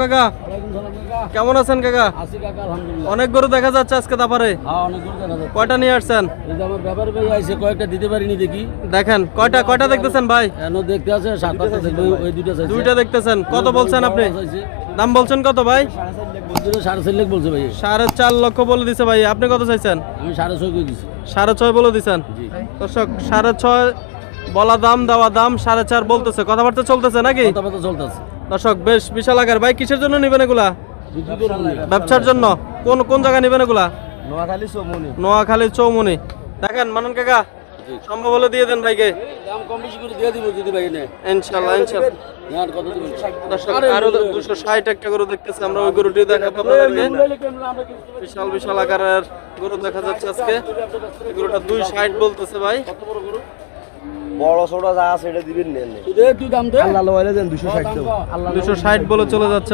কাকা কেমন আছেন কাকা? আছি কাকা আলহামদুলিল্লাহ। অনেক গরু দেখা যাচ্ছে আজকে তারপরে হ্যাঁ অনেক গরু দেখা যাচ্ছে। কয়টা নিয়ে আসছেন? এই যে আমার ব্যাপার ভাই আইছে কয়েকটা দিতে পারিনি দেখি। দেখেন কয়টা কয়টা দেখতেছেন ভাই? এখনো দেখতে আছে সাতটা দেখবে ওই দুইটা চাইছে। দুইটা দেখতেছেন। কত বলছেন আপনি? দাম বলছেন কত ভাই? 4.5 লাখ বলছে ভাই। 4.5 লক্ষ বলে দিছে ভাই। আপনি কত চাইছেন? আমি 6.5 করে দিছি। 6.5 বলে দিছেন। জি দর্শক 6.5 বলা দাম দেওয়া দাম 4.5 বলতেছে। কথাবার্তা চলতেছে নাকি? কথাবার্তা চলতেছে। দর্শক বেশ বিশাল আকার। ভাই কিসের জন্য নেবেন এগুলা? বিক্রি করব না। ব্যবসার জন্য। কোন কোন জায়গায় নেবেন এগুলা? নোয়াখালী চৌমনি। নোয়াখালী চৌমুনি। দেখেন মানন কাকা সম্ভব হলে দিয়ে দেন ভাইকে। দাম কম বেশি করে দিয়ে দিব যদি ভাই নেয়। ইনশাআল্লাহ ইনশাআল্লাহ। আর কত দিবেন? দর্শক আরো 260 একটা গরু দেখতেছি আমরা, ওই গরুটি দেখাবো আপনাদেরকে। বিশাল বিশাল আকারের গরু দেখা যাচ্ছে আজকে। এই গরুটা 260 বলতেছে ভাই। বড় ছোট যা আছে এটা দিবেন নেন তুই দাম দে। আল্লাহ লওয়াইলে দেন 260 দেব। 260 বলে চলে যাচ্ছে।